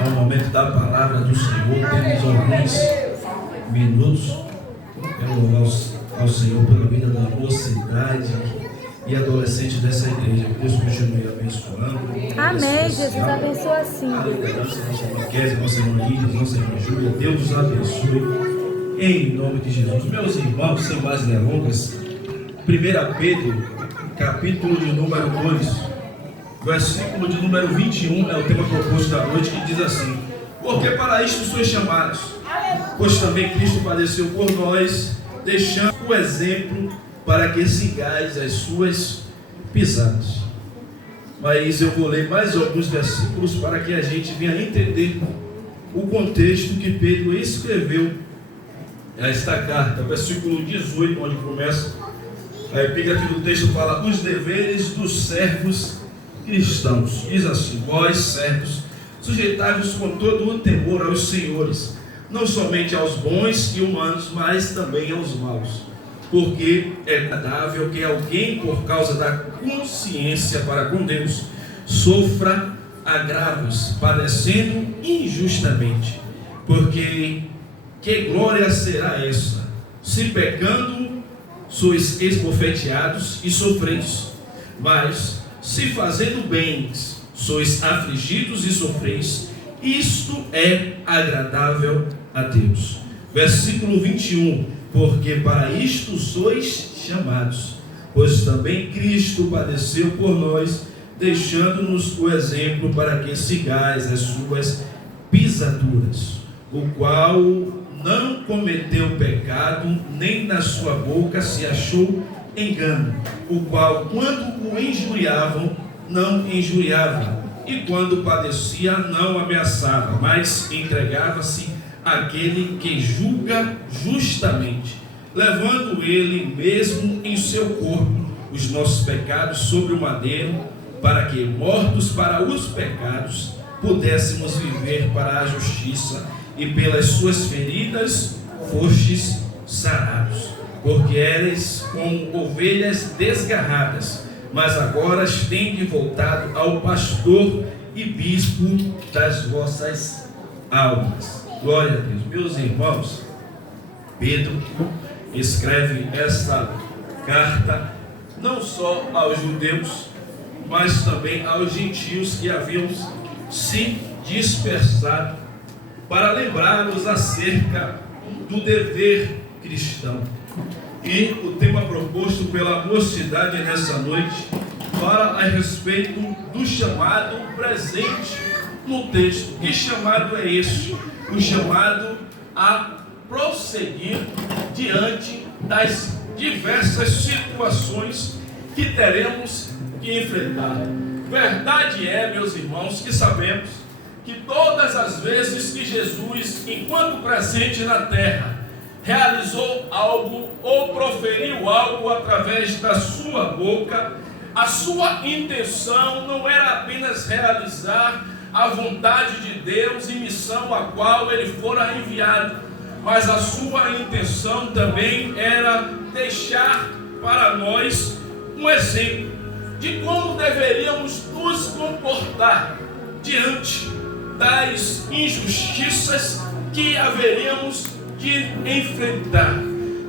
ao momento da palavra do Senhor. Temos alguns minutos. Quero louvar ao Senhor pela vida da mocidade e adolescente dessa igreja. Que Deus continue abençoando. Amém. Jesus abençoa assim. A liderança, nossa irmã Kézia, nossa irmã Iris, nossa irmã Júlia. Deus os abençoe. Em nome de Jesus. Meus irmãos, sem mais delongas, 1 Pedro, capítulo de número 2, versículo de número 21, é o tema proposto da noite, que diz assim: porque para isto sois chamados, pois também Cristo padeceu por nós, deixando o exemplo para que sigais as suas pisadas. Mas eu vou ler mais alguns versículos para que a gente venha entender o contexto que Pedro escreveu esta carta. Versículo 18, onde começa a epígrafe do texto, fala: os deveres dos servos cristãos. Diz assim: vós, servos, sujeitai-vos com todo o temor aos senhores, não somente aos bons e humanos, mas também aos maus, porque é agradável que alguém, por causa da consciência para com Deus, sofra agravos, padecendo injustamente. Porque que glória será essa, se pecando sois esbofeteados e sofreis, mas se fazendo bens sois afligidos e sofreis, isto é agradável a Deus. Versículo 21, porque para isto sois chamados, pois também Cristo padeceu por nós, deixando-nos o exemplo para que sigais as suas pisaduras, o qual não cometeu pecado, nem na sua boca se achou engano, o qual, quando o injuriavam, não injuriava, e quando padecia, não ameaçava, mas entregava-se àquele que julga justamente, levando ele mesmo em seu corpo os nossos pecados sobre o madeiro, para que, mortos para os pecados, pudéssemos viver para a justiça, e pelas suas feridas fostes sarados. Porque eres como ovelhas desgarradas, mas agora tende voltado ao pastor e bispo das vossas almas. Glória a Deus. Meus irmãos, Pedro escreve esta carta não só aos judeus, mas também aos gentios que haviam se dispersado, para lembrar-nos acerca do dever cristão. E o tema proposto pela mocidade nessa noite fala a respeito do chamado presente no texto. Que chamado é esse? O chamado a prosseguir diante das diversas situações que teremos que enfrentar. Verdade é, meus irmãos, que sabemos que todas as vezes que Jesus, enquanto presente na terra, realizou algo ou proferiu algo através da sua boca, a sua intenção não era apenas realizar a vontade de Deus e missão a qual ele fora enviado, mas a sua intenção também era deixar para nós um exemplo de como deveríamos nos comportar diante das injustiças que haveríamos de enfrentar.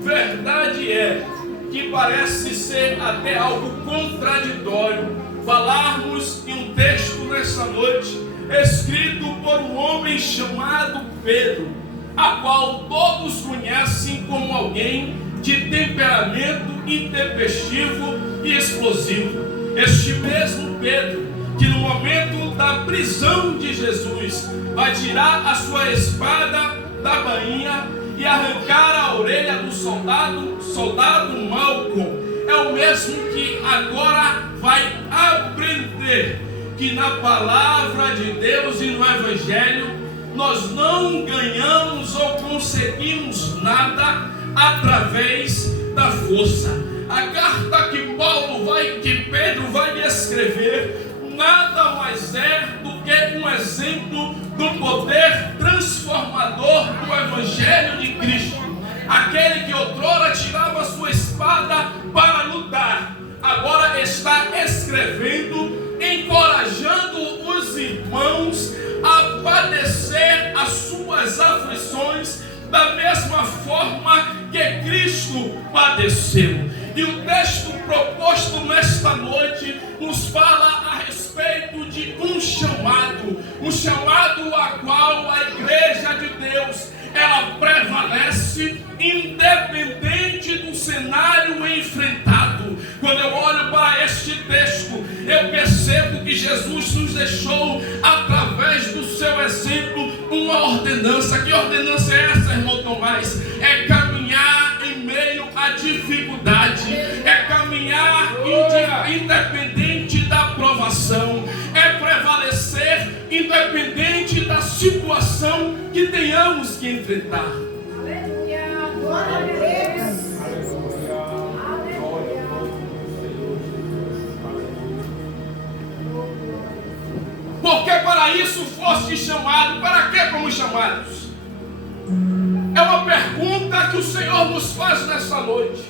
Verdade é que parece ser até algo contraditório falarmos em um texto nessa noite, escrito por um homem chamado Pedro, a qual todos conhecem como alguém de temperamento intempestivo e explosivo. Este mesmo Pedro, que no momento da prisão de Jesus vai tirar a sua espada da bainha e arrancar a orelha do soldado Malcolm, é o mesmo que agora vai aprender que na palavra de Deus e no Evangelho nós não ganhamos ou conseguimos nada através da força. A carta que Pedro vai escrever nada mais é do que um exemplo do poder transformador do Evangelho de Cristo. Aquele que outrora tirava sua espada para lutar, agora está escrevendo, encorajando os irmãos a padecer da mesma forma que Cristo padeceu. E o texto proposto nesta noite nos fala a respeito de um chamado a qual a igreja de Deus ela prevalece independente do cenário enfrentado. Quando eu olho para este texto, eu percebo que Jesus nos deixou, através do seu exemplo, uma ordenança. Que ordenança é essa, irmão Tomás? É caminhar em meio à dificuldade, é caminhar independente da provação, é prevalecer independente da situação que tenhamos que enfrentar. Glória a Deus. Porque para isso foste chamado. Para que fomos chamados? É uma pergunta que o Senhor nos faz nessa noite.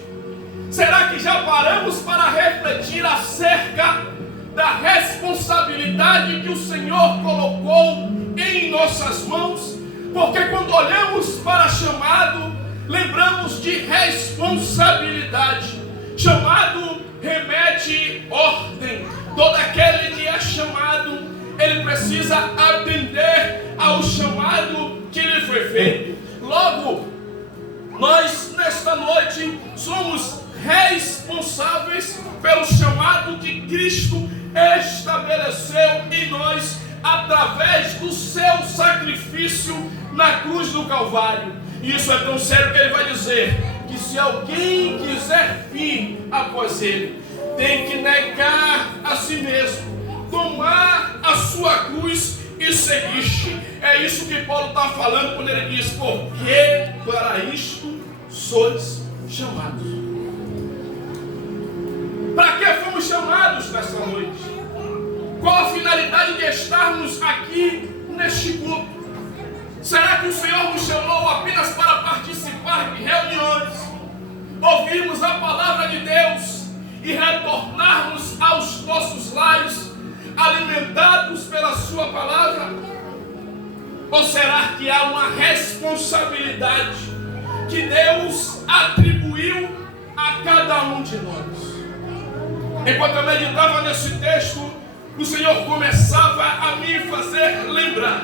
Será que já paramos para refletir acerca da responsabilidade que o Senhor colocou em nossas mãos? Porque quando olhamos para chamado, lembramos de responsabilidade. Chamado remete ordem. Todo aquele que é chamado, ele precisa atender ao chamado que lhe foi feito. Logo, nós nesta noite somos responsáveis pelo chamado que Cristo estabeleceu em nós através do seu sacrifício na cruz do Calvário. E isso é tão sério que ele vai dizer que se alguém quiser vir após ele, tem que negar a si mesmo, tomar a sua cruz e seguir-te. É isso que Paulo está falando quando ele diz: porque para isto sois chamados. Para que fomos chamados nessa noite? Qual a finalidade de estarmos aqui neste culto? Será que o Senhor nos chamou apenas para participar de reuniões, ouvirmos a palavra de Deus e retornarmos aos nossos lares alimentados pela sua palavra? Ou será que há uma responsabilidade que Deus atribuiu a cada um de nós? Enquanto eu meditava nesse texto, o Senhor começava a me fazer lembrar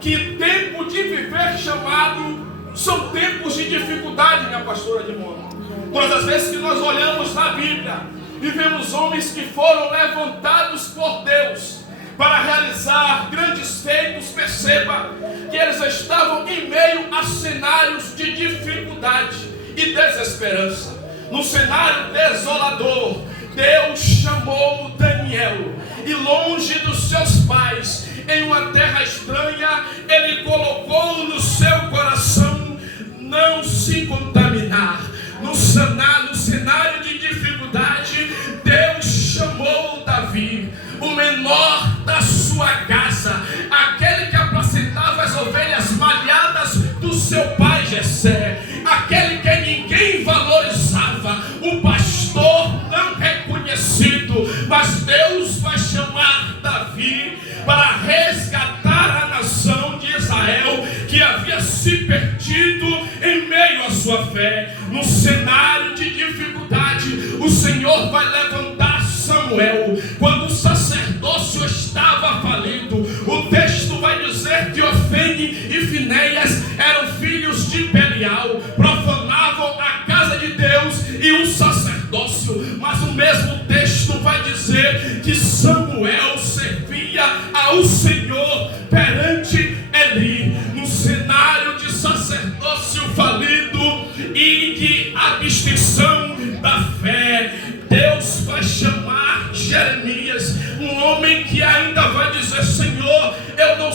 que tempo de viver chamado são tempos de dificuldade, minha pastora de Mônica. Todas as vezes que nós olhamos na Bíblia e vemos homens que foram levantados por Deus para realizar grandes feitos, perceba que eles estavam em meio a cenários de dificuldade e desesperança. No cenário desolador, Deus chamou Daniel e, longe dos seus pais, em uma terra estranha, ele colocou no seu coração não se contaminar. No cenário de dificuldade, Deus chamou Davi, o menor da sua casa, aquele que apacentava as ovelhas malhadas do seu pai Jessé, aquele que ninguém valorizava, o pastor não reconhecido. Mas Deus vai chamar Davi para resgatar a nação de Israel, que havia se perdido em meio à sua fé. No cenário de dificuldade, o Senhor vai levantar Samuel. Quando o sacerdócio estava falindo, o texto vai dizer que Ofene e Finéias eram filhos de Belial, profanavam a casa de Deus e o sacerdócio. Mas o mesmo texto vai dizer que Samuel servia ao Senhor perante Eli. No cenário de sacerdócio falido e de abstenção da fé, Deus vai chamar Jeremias, um homem que ainda vai dizer: Senhor, eu não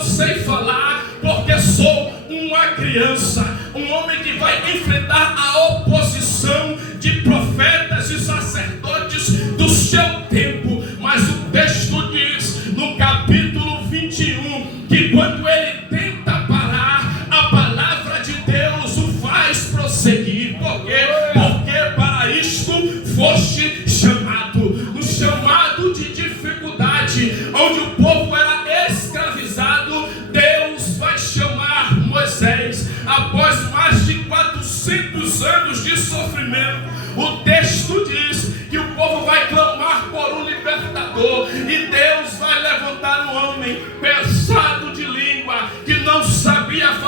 sei falar porque sou uma criança. Um homem que vai enfrentar a oposição de profetas e sacerdotes do seu tempo. Mas o texto diz no capítulo 21 que quando ele tenta parar, a palavra de Deus o faz prosseguir. Por quê? Porque para isto foste chamado. No chamado de dificuldade, onde o povo era escravizado, Deus vai chamar Moisés. A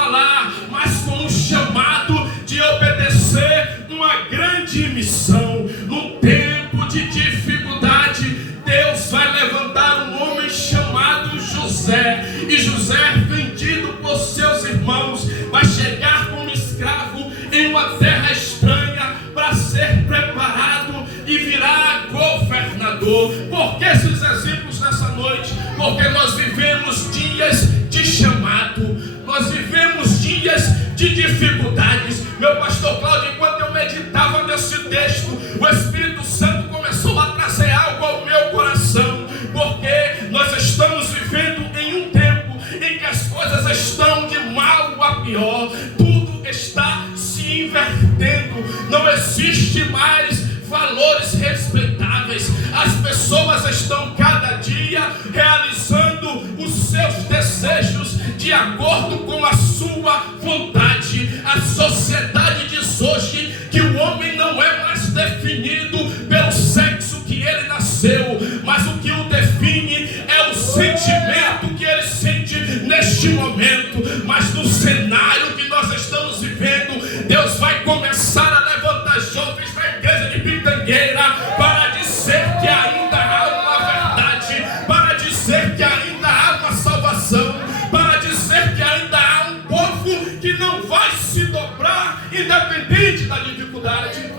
falar, mas com um chamado de obedecer uma grande missão. Num tempo de dificuldade, Deus vai levantar um homem chamado José. E José, vendido por seus irmãos, vai chegar como escravo em uma terra estranha para ser preparado e virar governador. Por que esses exemplos nessa noite? Porque nós vivemos dias de chamado, nós vivemos dias de dificuldades. Meu pastor Cláudio, enquanto eu meditava nesse texto, o Espírito Santo começou a trazer algo ao meu coração, porque nós estamos vivendo em um tempo em que as coisas estão de mal a pior, tudo está se invertendo, não existe mais valores respeitáveis, as pessoas estão cada dia realizando os seus desejos de acordo com a sua vontade. A sociedade diz hoje que o homem não é mais definido pelo sexo que ele nasceu, mas o que o define é o sentimento que ele sente neste momento. Mas no cenário que nós estamos vivendo, Deus vai começar a levantar jovens na igreja de Pitangueira para dizer que ainda há uma verdade, para dizer que ainda há uma salvação, para dizer que ainda há um povo que não vai se dobrar independente da dificuldade.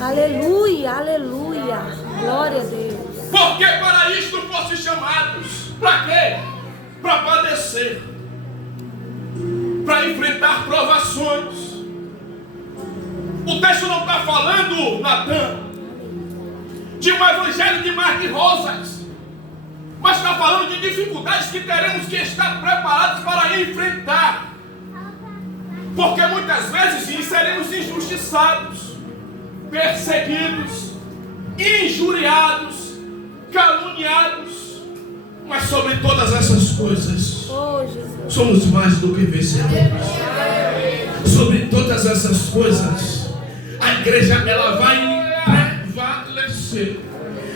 Aleluia, aleluia. Glória a Deus. Porque para isto fossem chamados. Para quê? Para padecer, para enfrentar provações. O texto não está falando, Natan, de um evangelho de mar de rosas, mas está falando de dificuldades que teremos que estar preparados para enfrentar. Porque muitas vezes seremos injustiçados, perseguidos, injuriados, caluniados. Mas sobre todas essas coisas, somos mais do que vencedores. Sobre todas essas coisas, a igreja ela vai prevalecer.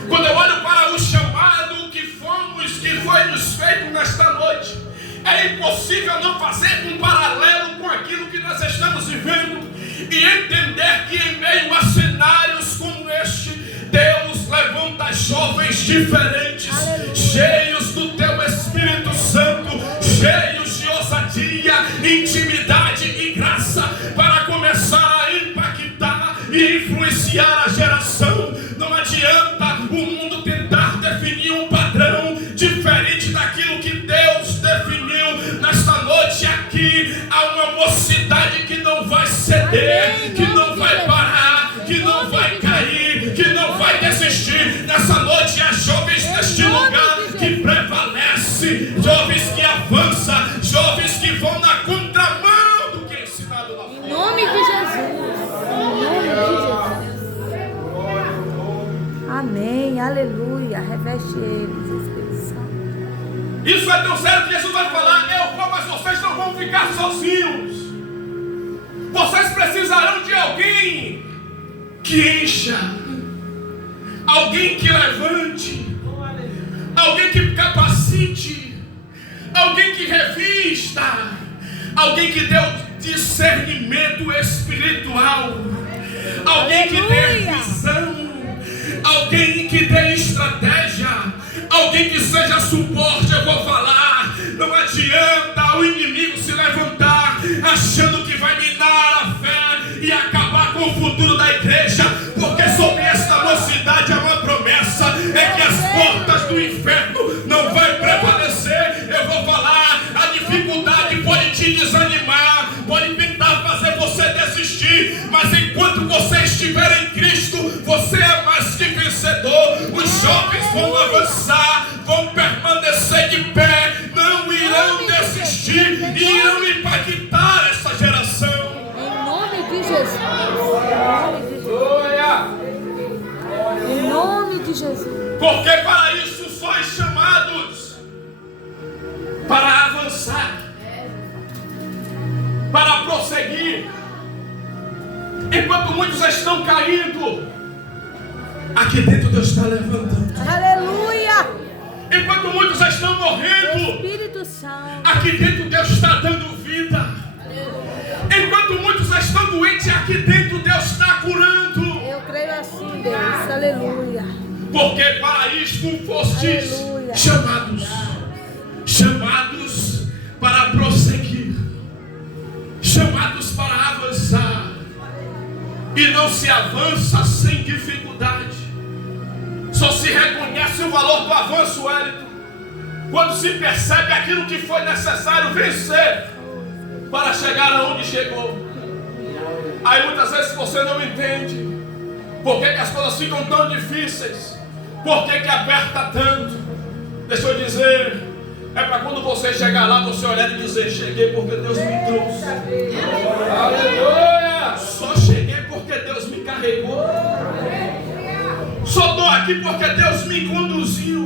Quando eu olho para o chamado que foi nos feito nesta noite, é impossível não fazer um paralelo com aquilo que nós estamos vivendo e entender que em meio a cenários como este, Deus levanta jovens diferentes, cheios do teu Espírito Santo, cheios de ousadia, intimidade e graça, para começar a impactar e influenciar a geração. Não adianta o mundo tentar definir um padrão diferente daquilo que Deus definiu. Nesta noite aqui há uma mocidade que não vai ceder, que não vai parar, que não vai cair, que não vai desistir. Nessa noite há jovens neste lugar que prevalece, jovens que avançam, jovens que vão na contramão do que é ensinado lá fora. Em nome de Jesus. Em nome de Jesus. Amém, aleluia. Reveste eles, Espírito Santo. Isso é tão sério que Jesus vai falar: eu vou, mas vocês não vão ficar sozinhos. Vocês precisarão de alguém que encha, alguém que levante, alguém que capacite, alguém que revista, alguém que dê o discernimento espiritual, alguém que dê visão, alguém que dê estratégia, alguém que seja suporte. Eu vou falar, não adianta o inimigo se levantar achando que vai minar a fé e acabar com o futuro da igreja, porque sobre esta mocidade há uma promessa, é que as portas do inferno não vão prevalecer. Eu vou falar, a dificuldade pode te desanimar, pode tentar fazer você desistir, mas enquanto você estiver em Cristo, você é mais que vencedor. Os jovens vão avançar, vão permanecer de pé, não irão desistir, irão impactar essa geração. Em nome de Jesus. Em nome de Jesus. Porque para isso sois chamados, para avançar, para prosseguir. Enquanto muitos estão caindo, aqui dentro Deus está levantando. Aleluia. Enquanto muitos estão morrendo, Espírito Santo. aqui dentro Deus está dando vida. Enquanto muitos estão doentes, aqui dentro Deus está curando. Eu creio assim, Deus. Aleluia. Porque para isto fostes Aleluia. chamados para prosseguir, chamados para avançar. E não se avança sem dificuldade. Só se reconhece o valor do avanço, Wellington, quando se percebe aquilo que foi necessário vencer para chegar aonde chegou. Aí muitas vezes você não entende por que as coisas ficam tão difíceis, por que aperta tanto. Deixa eu dizer, é para quando você chegar lá, você olhar e dizer: cheguei porque Deus me trouxe. Aleluia! Só cheguei porque Deus me carregou. Só estou aqui porque Deus me conduziu.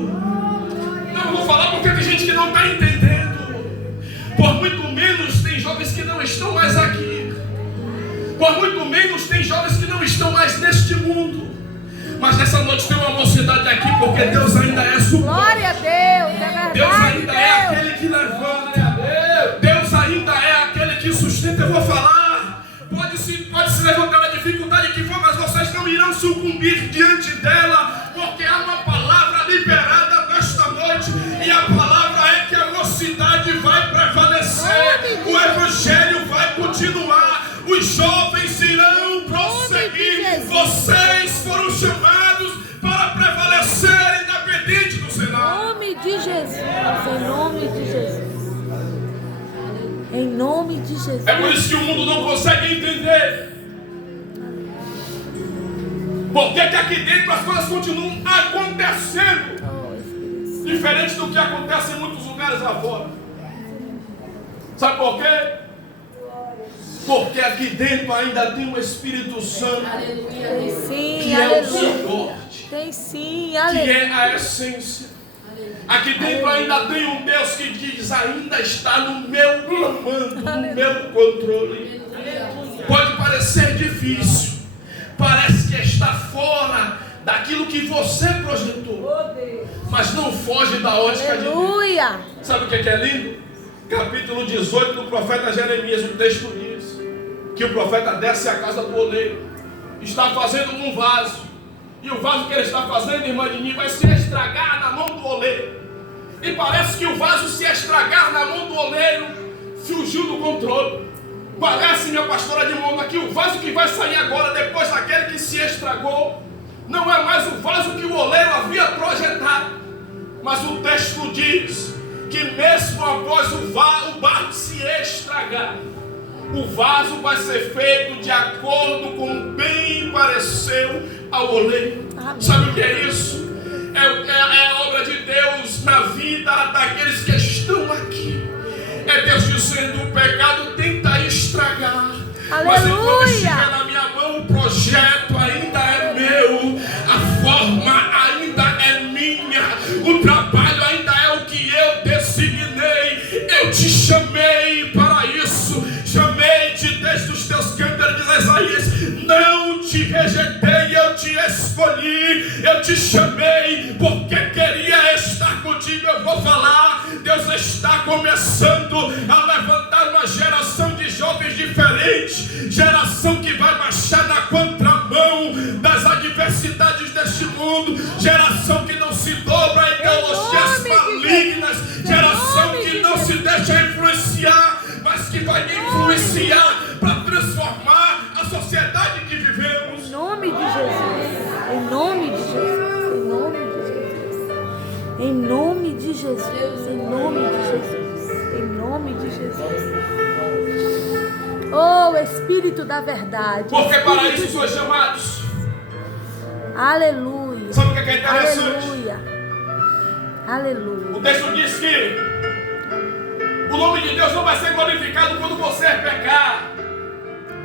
Não vou falar porque tem gente que não está entendendo. Por muito menos tem jovens que não estão mais aqui. Por muito menos tem jovens que não estão mais neste mundo. Mas nessa noite tem uma mocidade aqui porque Deus ainda é suporte. Glória a Deus, é verdade. Deus ainda é Deus. aquele que levanta. Deus ainda é aquele que sustenta. Eu vou falar. Pode se levantar a dificuldade que for, mas vocês não irão sucumbir diante dela, porque há uma palavra liberada nesta noite, e a palavra é que a mocidade vai prevalecer, o evangelho vai continuar, os jovens irão prosseguir. Vocês foram chamados para prevalecer independente do Em cenário. nome de Jesus. Em nome de Jesus. Em nome de Jesus. É por isso que o mundo não consegue entender. Por que aqui dentro as coisas continuam acontecendo Oh, Espírito Santo. diferente do que acontece em muitos lugares lá fora? Sabe por quê? Porque aqui dentro ainda tem um Espírito Santo Tem sim, que é o aleluia. suporte, Tem sim, que aleluia. é a essência. Aqui dentro ainda tem um Deus que diz: ainda está no meu comando, no meu controle. Pode parecer difícil, parece que está fora daquilo que você projetou, mas não foge da ótica de Deus. Aleluia. Sabe o que é lindo? Capítulo 18 do profeta Jeremias, o texto diz que o profeta desce à casa do oleiro, está fazendo um vaso, e o vaso que ele está fazendo, irmã Dini, vai se estragar na mão do oleiro. E parece que o vaso se estragar na mão do oleiro fugiu do controle. Parece, minha pastora de Mônica, que o vaso que vai sair agora, depois daquele que se estragou, não é mais o vaso que o oleiro havia projetado. Mas o texto diz que mesmo após o barro se estragar, o vaso vai ser feito de acordo com bem pareceu ao oleiro. Amém. Sabe o que é isso? É a obra de Deus na vida daqueles que estão aqui. É Deus dizendo: o pecado tenta estragar, mas enquanto Aleluia. estiver na minha mão, o projeto ainda é meu, a forma ainda é minha, o trabalho ainda é o que eu designei. Eu te chamei para isso, chamei-te desde os teus cântaros, diz Isaías: não te rejeitei, eu te escolhi, eu te chamei porque queria estar contigo. Eu vou falar, Deus está começando a levantar uma geração de jovens diferentes, geração que vai marchar na contramão das adversidades deste mundo, geração que não se dobra a ideologias malignas, geração que não se deixa influenciar, mas que vai influenciar para transformar a sociedade que vivemos. Em nome de Jesus. Em nome de Jesus. Em nome de Jesus. Em nome de Jesus. Em nome de Jesus. Em nome de Jesus. Oh, Espírito da verdade. Porque para isso sois chamados. Aleluia. Sabe o que é interessante? Aleluia. Aleluia. O texto diz que o nome de Deus não vai ser glorificado quando você pecar,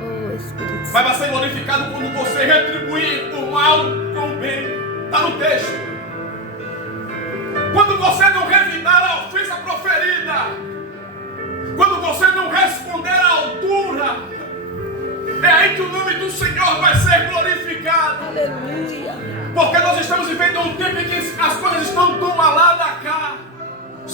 Oh, Espírito Santo. mas vai ser glorificado quando você retribuir o mal com o bem. Está no texto. Quando você não revidar a ofensa proferida, quando você não responder à altura, é aí que o nome do Senhor vai ser glorificado. Aleluia. Porque nós estamos vivendo um tempo em que as coisas estão tão lá da cá.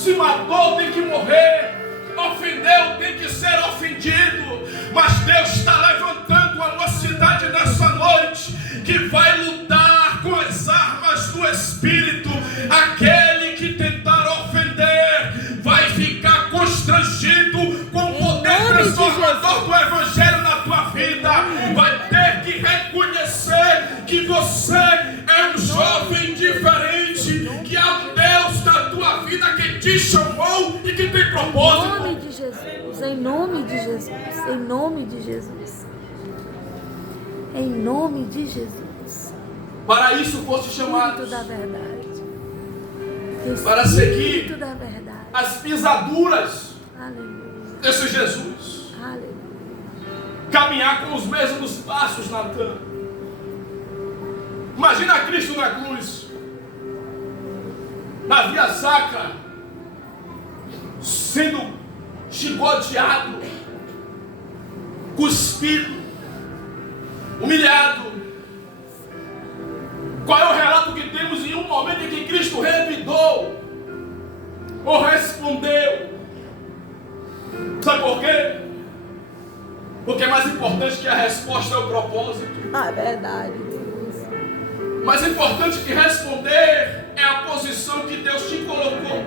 Se matou, tem que morrer. Ofendeu, tem que ser ofendido. Mas Deus está levantando uma mocidade nessa noite que vai lutar com as armas do Espírito. Aquele que tentar ofender vai ficar constrangido com o poder transformador do Evangelho na tua vida. Vai ter que reconhecer que você é um jovem diferente, que há um Deus na tua vida que te chamou e que tem propósito. Em nome de Jesus, em nome de Jesus, em nome de Jesus, em nome de Jesus. Para isso foste chamado, Espírito da verdade. para seguir Espírito da verdade. as pisaduras Aleluia, desse Jesus, aleluia. caminhar com os mesmos passos, Natan. Imagina Cristo na cruz, na via sacra, sendo chicoteado, cuspido, humilhado. Qual é o relato que temos em um momento em que Cristo revidou ou respondeu? Sabe por quê? Porque mais importante que a resposta é o propósito. É verdade. Mais importante que responder é a posição que Deus te colocou.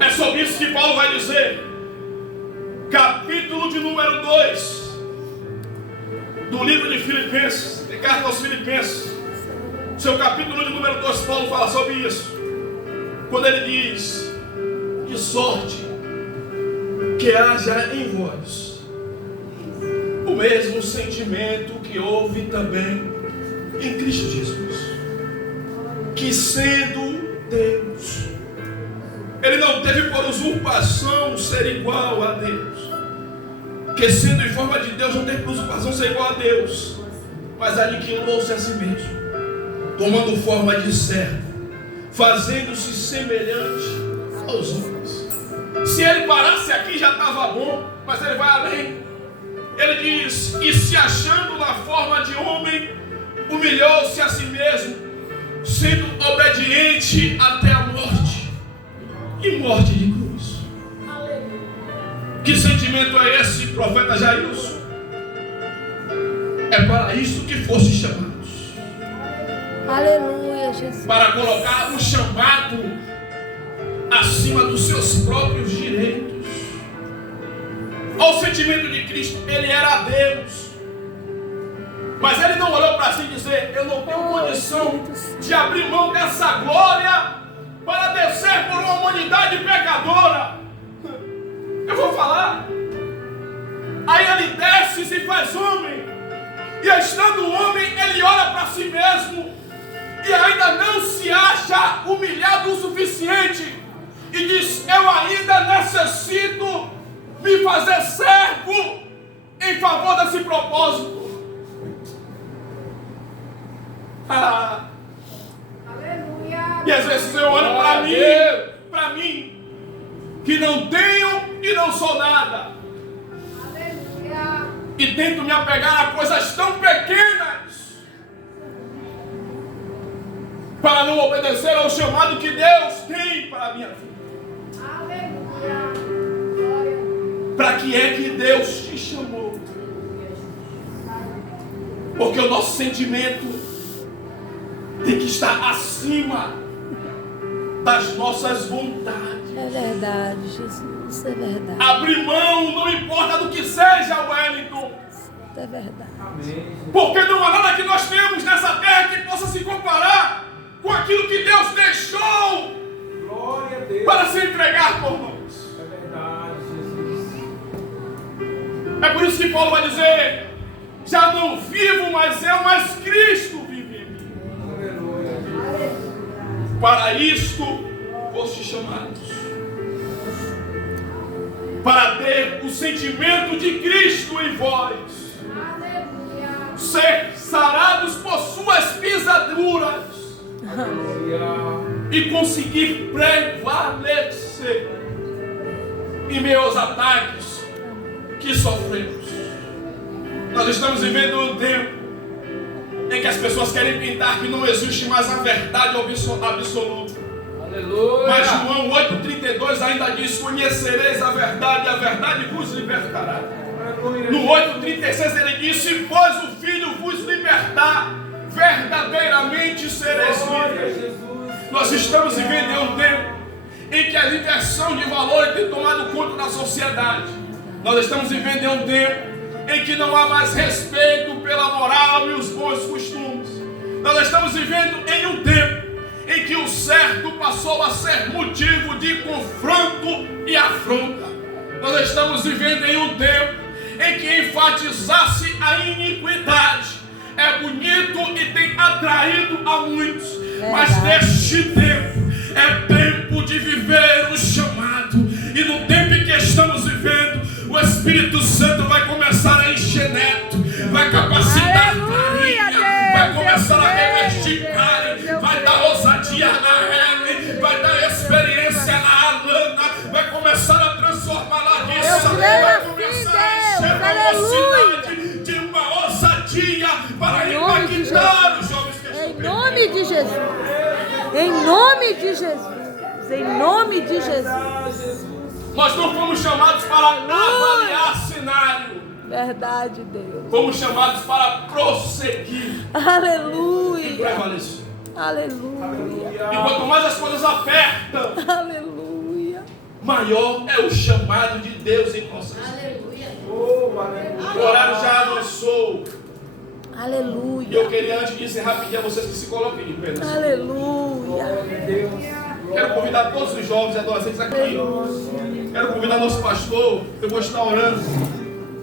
É sobre isso que Paulo vai dizer. Capítulo de número 2 do livro de Filipenses, de carta aos Filipenses. Seu capítulo de número 2, Paulo fala sobre isso. Quando ele diz: de sorte que haja em vós o mesmo sentimento que houve também em Cristo Jesus, que sendo Deus, ele não teve por usurpação ser igual a Deus, que sendo em forma de Deus não teve por usurpação ser igual a Deus, mas aniquilou-se a si mesmo, tomando forma de servo, fazendo-se semelhante aos homens. Se ele parasse aqui já estava bom, mas ele vai além. Ele diz: e se achando na forma de homem, humilhou-se a si mesmo, sendo obediente até a morte, e morte de cruz. Que sentimento é esse, profeta Jairus? É para isso que foste chamados. Aleluia, Jesus. Para colocar o chamado acima dos seus próprios direitos. Olha o sentimento de Cristo. Ele era Deus, mas ele não olhou para si e dizer: eu não tenho condição de abrir mão dessa glória para descer por uma humanidade pecadora. Eu vou falar. Aí ele desce e se faz homem, e estando homem ele olha para si mesmo e ainda não se acha humilhado o suficiente e diz: eu ainda necessito me fazer servo em favor desse propósito. Aleluia. E às vezes eu olho para mim, que não tenho e não sou nada, Aleluia. e tento me apegar a coisas tão pequenas para não obedecer ao chamado que Deus tem para a minha vida. Aleluia. Glória. Para que é que Deus te chamou? Porque o nosso sentimento tem que estar acima das nossas vontades. É verdade, Jesus, é verdade. Abrir mão, não importa do que seja, Wellington. É verdade. Porque não há nada que nós temos nessa terra que possa se comparar com aquilo que Deus deixou Glória a Deus. para se entregar por nós. É verdade, Jesus. É por isso que Paulo vai dizer: já não vivo mais eu, mas Cristo vive em mim. Aleluia. Para isto foste chamados, para ter o sentimento de Cristo em vós, Aleluia. ser sarados por suas pisaduras e conseguir prevalecer em meio aos ataques que sofremos. Nós estamos vivendo um tempo em que as pessoas querem pintar que não existe mais a verdade absoluta. Aleluia. Mas João 8,32 ainda diz: conhecereis a verdade e a verdade vos libertará. No 8,36 ele diz: se pois o Filho vos libertar, verdadeiramente sereis livres. Nós estamos vivendo em um tempo em que a inversão de valores tem tomado conta da sociedade. Nós estamos vivendo em um tempo em que não há mais respeito pela moral e os bons costumes. Nós estamos vivendo em um tempo em que o certo passou a ser motivo de confronto e afronta. Nós estamos vivendo em um tempo em que enfatizar-se a iniquidade é bonito e tem atraído a muitos. Mas neste tempo é tempo de viver o chamado. E no tempo em que estamos vivendo, o Espírito Santo vai começar a encher neto, vai capacitar a carinha, vai começar a revestir Karen, vai dar ousadia a Helen, vai dar experiência a Alana, vai começar a transformar a Larissa, vai começar a encher a mocidade de uma ousadia para impactar os jovens que estão Em nome de Jesus. Em nome de Jesus. Em nome de Jesus. Nós não fomos chamados para avaliar cenário. Verdade, Deus. Fomos chamados para prosseguir e Aleluia. prevalecer. Aleluia. E quanto mais as coisas apertam, Aleluia. maior é o chamado de Deus em vocês. O horário já avançou. E Aleluia. eu queria, antes de encerrar, pedir a vocês que se coloquem de pé. Aleluia. Quero convidar todos os jovens e adolescentes aqui. Quero convidar nosso pastor. Eu vou estar orando.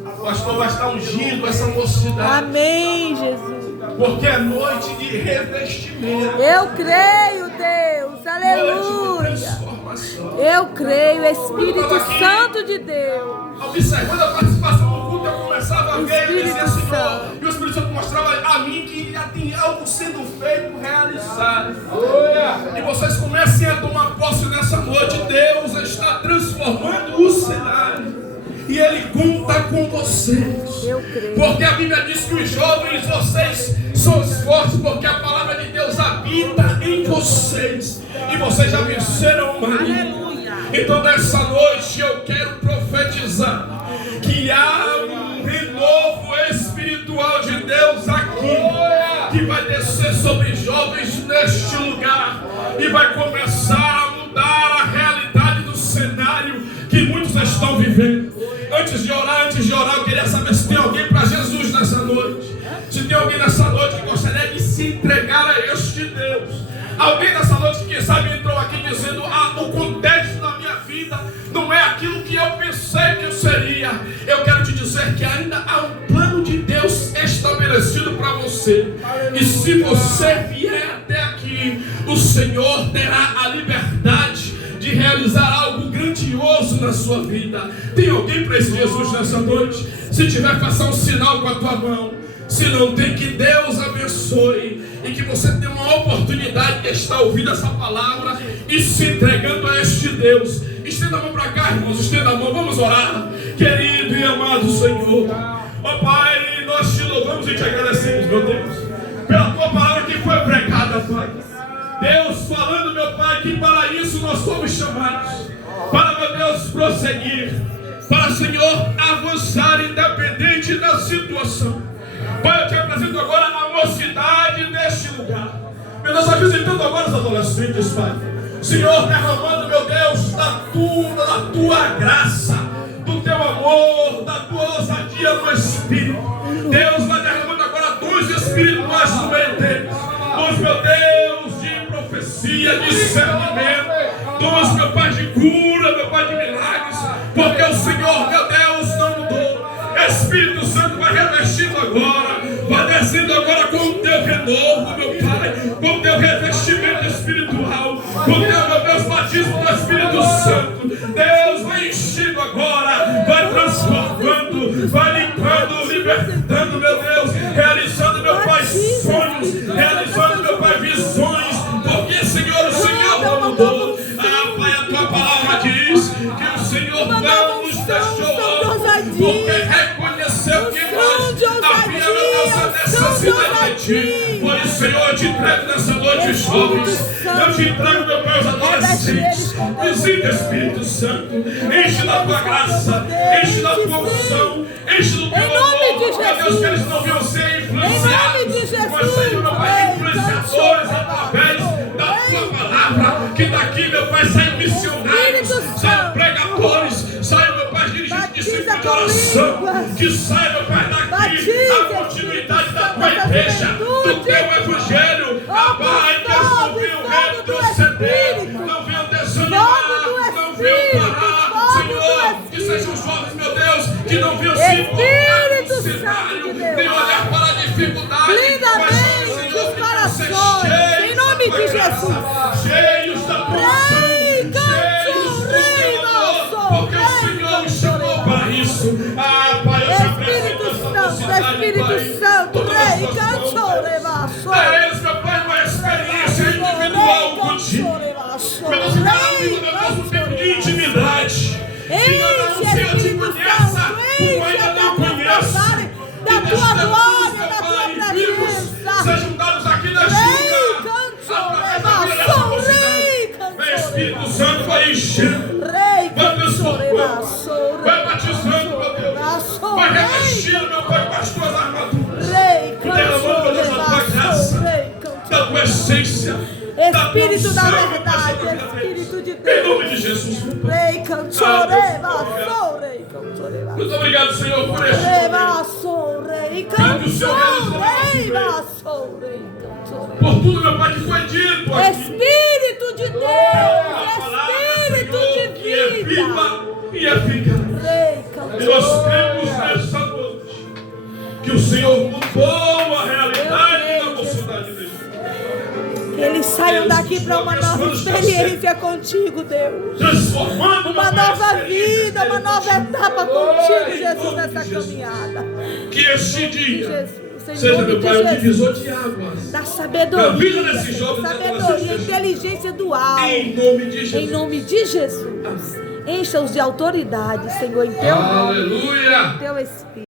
O pastor vai estar ungindo essa mocidade. Amém, Jesus. Porque é noite de revestimento. Eu creio, Deus. Noite de Aleluia. transformação. Eu creio, Espírito Santo de Deus. Observando a participação do culto, eu começava a ver e dizia: Espírito Senhor. Santo. E o Espírito Santo mostrava a mim que já tem algo sendo feito, realizado. E vocês comecem a tomar posse nessa noite. Deus está transformando o cenário. E Ele conta com vocês. Eu creio. Porque a Bíblia diz que os jovens, vocês são os fortes, porque a palavra de Deus habita em vocês. E vocês já venceram o maligno. Então nessa noite eu quero profetizar que há um renovo espiritual de Deus aqui, que vai descer sobre jovens neste lugar e vai começar a mudar a realidade do cenário que muitos estão vivendo. Antes de orar, eu queria saber se tem alguém para Jesus nessa noite. Se tem alguém nessa noite que gostaria de se entregar a este Deus. Alguém nessa noite que, quem sabe, entrou aqui dizendo: o contexto da minha vida não é aquilo que eu pensei que eu seria. Eu quero te dizer que ainda há um plano de Deus estabelecido para você. E se você vier até aqui, o Senhor terá a liberdade de realizar algo grandioso na sua vida. Tem alguém para esse Jesus nessa noite? Se tiver, faça um sinal com a tua mão. Se não tem, que Deus abençoe e que você tenha uma oportunidade de estar ouvindo essa palavra e se entregando a este Deus. Estenda a mão para cá, irmãos, estenda a mão, vamos orar. Querido e amado Senhor, ó Pai, nós te louvamos e te agradecemos, meu Deus, pela tua palavra que foi pregada, Pai. Deus, falando, meu Pai, que para isso nós fomos chamados, para, meu Deus, prosseguir, para, Senhor, avançar independente da situação. Pai, eu te apresento agora a mocidade deste lugar. Meu Deus, está visitando agora os adolescentes, Pai. Senhor, derramando, meu Deus, da tua graça, do teu amor, da tua ousadia no Espírito. Deus vai derramando agora dons espirituais no meio deles. Dons, meu Deus, de profecia, discernimento. Dons, meu Pai, de cura, meu Pai, de milagres. Porque o Senhor, meu Deus, não mudou. Espírito Santo vai revestindo agora, vai descendo agora com o teu renovo, meu Pai, com o teu revestimento espiritual, com o teu, meu Deus, batismo do Espírito Santo. Deus vai enchendo agora, vai transformando, vai limpando, libertando, meu Deus, realizando, meu Pai, sonhos, realizando, meu Pai, visões, porque, Senhor, o Senhor não mudou. Ah, Pai, a tua palavra diz que o Senhor não nos deixou, porque reconheceu que nós havia, meu Deus, a necessidade de ti. Por isso, Senhor, Eu te entrego nessa noite os jovens. Eu te entrego, meu Pai, os adolescentes. Visita, Espírito Santo. Enche da tua graça. Enche da tua unção. Enche do teu amor. Meu Deus, que eles não venham ser influenciados. Mas, Senhor, meu Pai, influenciadores através da tua palavra. Que daqui, meu Pai, saiam missionários. Saiam pregadores. Saiam, meu Pai, dirigentes de ciclo de oração. Que saia, meu Pai, daqui a continuidade da tua igreja, do teu evangelho. Pai, Deus, não venham retroceder, não venham desanimar, não venham parar, Senhor. Que sejam jovens, meu Deus, que não venham se voltar para o cenário, nem olhar para a dificuldade, mas, Senhor, que vão ser cheios em nome de Jesus, cheios da porção, cheios do teu amor, porque o Senhor os chamou para isso. Pai, eu te apresento essa mocidade, Espírito Santo, Rei, canto, a eles, meu Pai, uma experiência individual contigo. Meu Deus, que cada um viva, meu Deus, um tempo de intimidade. Que cada um, Senhor, te conheça como ainda não conhece. Da tua glória, da tua presença. Sejam dados aqui na Rei, Chica, através da vida dessa mocidade. Vem, Espírito Santo, vai enchendo. Vai transformando. Vai batizando, meu Deus. Vai revestindo, meu Pai, com as tuas armaduras. Derramando, meu Deus, a tua graça, da tua essência. Espírito da verdade, Espírito de Deus. Em nome de Jesus. Rei, Muito obrigado, Senhor, por este por tudo, meu Pai, que foi dito aqui. Espírito de Deus, A palavra, Espírito Senhor, de que é vida. viva e eficaz. E nós cremos nessa noite que o Senhor mudou a realidade da mocidade dele. Que eles saiam daqui para uma nova experiência contigo, Deus. Transformando Uma nova vida, uma nova etapa contigo, Jesus, nessa caminhada. Que este dia Jesus, seja, meu Pai, o divisor de águas da na sabedoria, vida desses jovens, sabedoria, inteligência do alto. em nome de Em Jesus. nome de Jesus. Encha-os de autoridade, Senhor, em teu nome, Aleluia. em teu Espírito.